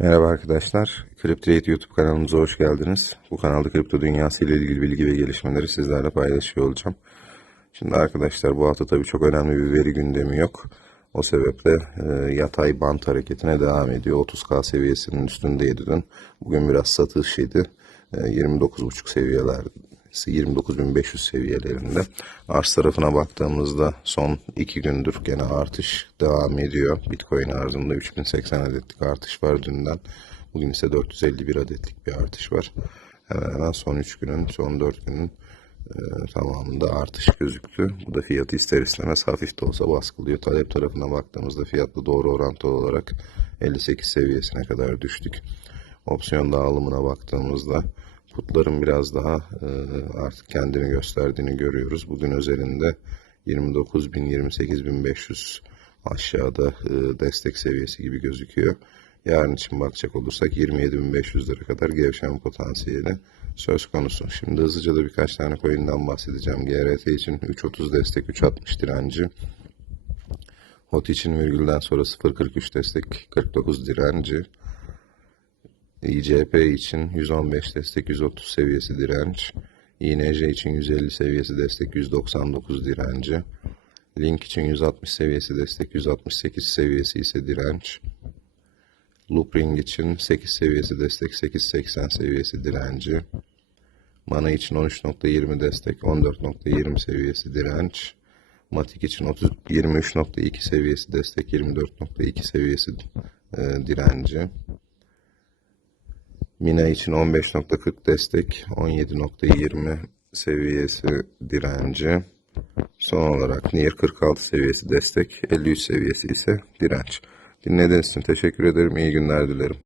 Merhaba arkadaşlar. CryptoTrade YouTube kanalımıza hoş geldiniz. Bu kanalda kripto dünyası ile ilgili bilgi ve gelişmeleri sizlerle paylaşıyor olacağım. Şimdi arkadaşlar bu hafta tabii çok önemli bir veri gündemi yok. O sebeple e, yatay bant hareketine devam ediyor. 30K seviyesinin üstündeydi dün. Bugün biraz satışıydı. E, 29.5 seviyeler 29.500 seviyelerinde. Arz tarafına baktığımızda son iki gündür gene artış devam ediyor. Bitcoin arzında 3080 adetlik artış var dünden. Bugün ise 451 adetlik bir artış var. Hemen hemen son 3 günün, son 4 günün e, tamamında artış gözüktü. Bu da fiyatı ister istemez hafif de olsa baskılıyor. Talep tarafına baktığımızda fiyatla doğru orantılı olarak 58 seviyesine kadar düştük. Opsiyon dağılımına baktığımızda putların biraz daha e, artık kendini gösterdiğini görüyoruz. Bugün üzerinde 29.000 28.500 aşağıda e, destek seviyesi gibi gözüküyor. Yarın için bakacak olursak 27.500 lira kadar gevşeme potansiyeli söz konusu. Şimdi hızlıca da birkaç tane coin'den bahsedeceğim. GRT için 3.30 destek 3.60 direnci. HOT için virgülden sonra 0.43 destek 49 direnci. ICP için 115 destek 130 seviyesi direnç. INJ için 150 seviyesi destek 199 direnci. Link için 160 seviyesi destek 168 seviyesi ise direnç. Loopring için 8 seviyesi destek 880 seviyesi direnci. Mana için 13.20 destek 14.20 seviyesi direnç. Matik için 30, 23.2 seviyesi destek 24.2 seviyesi e, direnci. Mina için 15.40 destek, 17.20 seviyesi direnci. Son olarak Nier 46 seviyesi destek, 53 seviyesi ise direnç. Dinlediğiniz için teşekkür ederim. İyi günler dilerim.